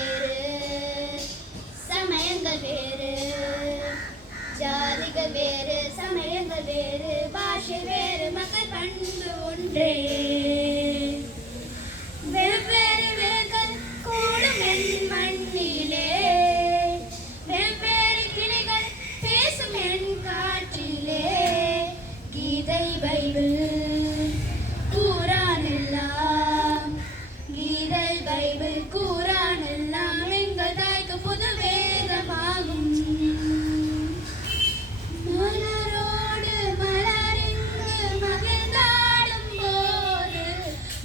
வேறு சமயங்கள் வேறு ஜாதிகள் வேறு சமயங்கள் வேறு பாஷை வேறு மக்கள் பண்பு ஒன்றே வெவ்வேறு வேர்கள் கூடும் என் மண்ணிலே வெவ்வேறு கிளைகள் பேசும் என் காற்றிலே கீதை பைபிள் குரான் எல்லாம் கீதை பைபிள் குரான் எல்லாம் எங்கள் தாய்க்கு புது வேதமாகும் மலரோடு மலரிங்கு மகிழ்ந்தாடும் போது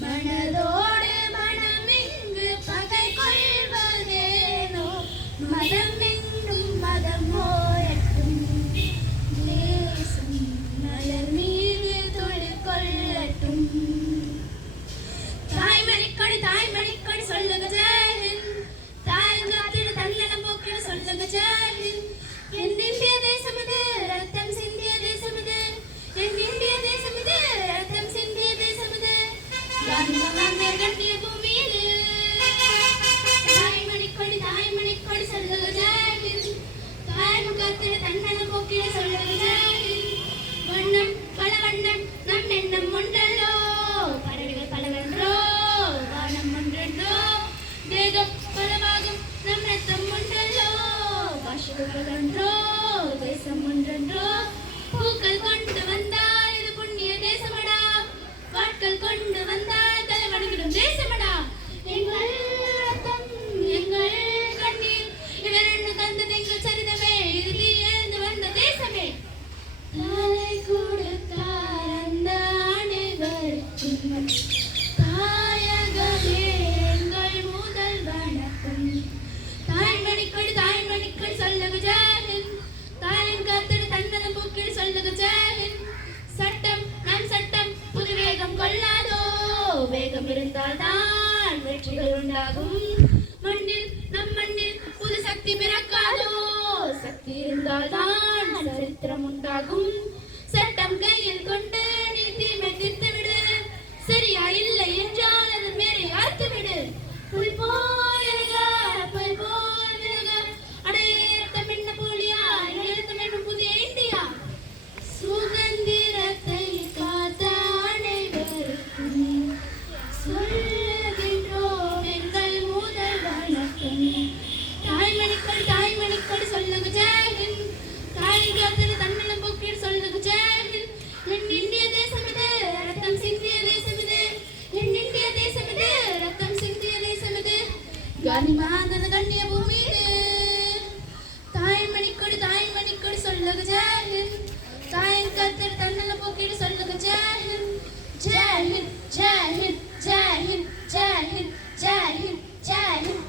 மனதோடு மனமிங்கு பகை கொள்வதேனோ மதம் எங்கும் மதம் ஓயட்டும் தேசம் மலர் மீது தொழில் கொள்ளட்டும் தாய்மணிக்கொடி சொல்லுக ஜெயஹிந்த் தாயங்காத்திட தன்னலம் போக்கிட சொல்லுக ஜெயஹிந்த் என் இந்திய தேசம் இது ரத்தம் சிந்திய தேசம் இது என் இந்திய தேசம் இது ரத்தம் சிந்திய தேசம் இது கண்ணிய பூமி இது தாய்மணிக்கொடி சொல்லுக ஜெயஹிந்த் தாயங்காத்திட தன்னலம் போக்கிட சொல்லுக ஜெயஹிந்த் வண்ணம் பல வண்ணம் நம் எண்ணம் ஒன்றல்லோ பறவைகள் பலவென்றோ வானம் ஒன்றென்றோ தேகம் பலமாகும் நம் ரத்தம் ஒன்றல்லோ பாஷைகள் பலவென்றோ தேசம் ஒன்றென்றோ பூக்கள் கொண்டு வந்தால் இது புண்ணிய தேசமடா வாட்கள் கொண்டு வந்தால் தலை வணங்கிடும் தேசமடா எங்கள் ரத்தம் எங்கள் கண்ணீர் இவரென்று தந்தது எங்கள் சரிதமே இறுதி எழுந்து வந்த தேசமே தலை கொடுத்தார் அந்த அனைவருக்கும் தாயகமே எங்கள் முதல் வணக்கம் தாய்மணிக்கொடி சொல்லுக ஜெயஹிந்த் தாயங்காத்திட தன்னலம் போக்கிட சொல்லுக ஜெயஹிந்த் சட்டம் நம் சட்டம் புது வேகம் கொள்ளாதோ வேகம் இருந்தால் தான் வெற்றிகள் உண்டாகும் நம் மண்ணில் புது சக்தி பிறக்காதோ சக்தி இருந்தால் தான் சரித்திரம் உண்டாகும் சட்டம் கையில் கொண்டு நீ தீமை தீர்த்து விடு சரியா இல்லை என்றால் அது மேலே அறுத்து விடு புல் போல் எழுக புல் போல் விலக அடையத்தம் என்ன போலியா எழுத்தம் என்னும் புதிய இந்தியா சுதந்திரத்தை காத்த அனைவருக்கும் சொல்லுகின்றோம் எங்கள் முதல் வணக்கம் தாய்மணிக்கொடி சொல்லுக ஜெயஹிந்த் தாயங்காத்திட தன்னலம் போக்கிட சொல்லுக ஜெயஹிந்த் என் இந்திய தேசம் இது ரத்தம் சிந்திய தேசம் இது என் இந்திய தேசம் இது ரத்தம் சிந்திய தேசம் இது கனிமாந்தன கண்ணிய பூமி இது தாய்மணிக்கொடி சொல்லுக ஜெயஹிந்த் தாயங்காத்திட தன்னலம் போக்கிட சொல்லுக ஜெயஹிந்த் ஜெயஹிந்த் ஜெயஹிந்த் ஜெயஹிந்த் ஜெயஹிந்த் ஜெயஹிந்த் ஜெயஹிந்த்